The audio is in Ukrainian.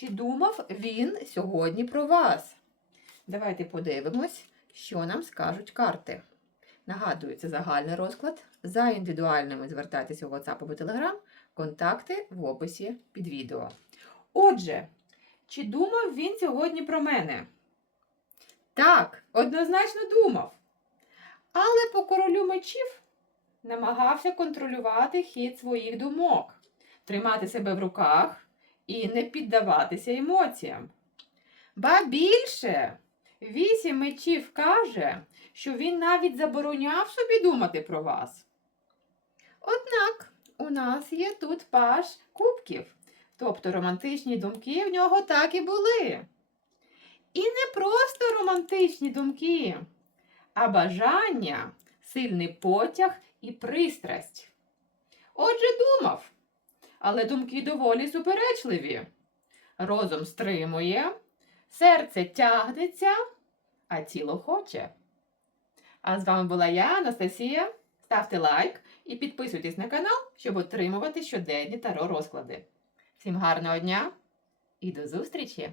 Чи думав він сьогодні про вас? Давайте подивимось, що нам скажуть карти. Нагадую, це загальний розклад. За індивідуальними звертайтеся у WhatsApp або Telegram. Контакти в описі під відео. Отже, чи думав він сьогодні про мене? Так, однозначно думав. Але по королю мечів намагався контролювати хід своїх думок, тримати себе в руках і не піддаватися емоціям. Ба більше, вісім мечів каже, що він навіть забороняв собі думати про вас. Однак у нас є тут паш кубків, тобто романтичні думки в нього так і були. І не просто романтичні думки, а бажання, сильний потяг і пристрасть. Отже, думав, але думки доволі суперечливі. Розум стримує, серце тягнеться, а тіло хоче. А з вами була я, Анастасія. Ставте лайк і підписуйтесь на канал, щоб отримувати щоденні таро розклади. Всім гарного дня і до зустрічі!